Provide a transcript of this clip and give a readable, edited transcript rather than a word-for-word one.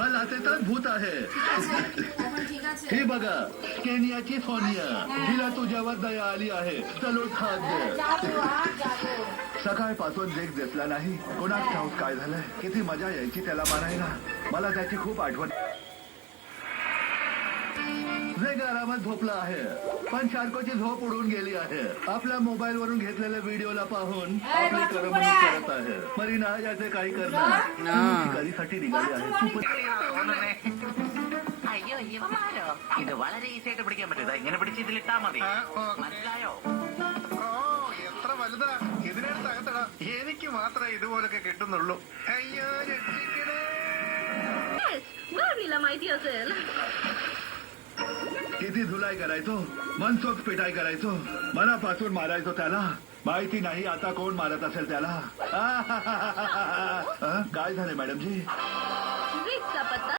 हा लाचेचा भूत आहे. ही बघा केनियाची सोनिया, जिला तुझ्यावर दया आली आहे. चलो खाद्य. सकाळपासून जेक दिसला नाही. कोणाच ठाऊक काय झालंय. किती मजा यायची त्याला मारायला. मला त्याची खूप आठवण. जेक आरामात झोपला आहे, पण शार्कोची झोप उडून गेली आहे. आपल्या मोबाईल वरून घेतलेल्या व्हिडिओला पाहून आपली करमणूक करत आहे. मरीना याचे काही करणार कधीसाठी निघाली आहे. അയ്യോ ഇവന്മാരോ ഇത് വളരെ ഈസി ആയിട്ട് പിടിക്കാൻ പറ്റും. ഇങ്ങനെ പിടിച്ച് ഇതിലിട്ടാ മതി. മനസ്സിലായോ? ഓ എത്ര വലുതാ. ഇതിനടുത്ത് അകത്തടാ. എനിക്ക് മാത്രമേ ഇതുപോലൊക്കെ കിട്ടുന്നുള്ളൂ. അയ്യോ രക്ഷിക്കണേ. किती धुलाई करायचो, मनसोक्त पिटाई करायचो, मनापासून मारायचो त्याला. माहिती नाही आता कोण मारत असेल त्याला. काय झाले मॅडमजी? रिक्सचा पत्ता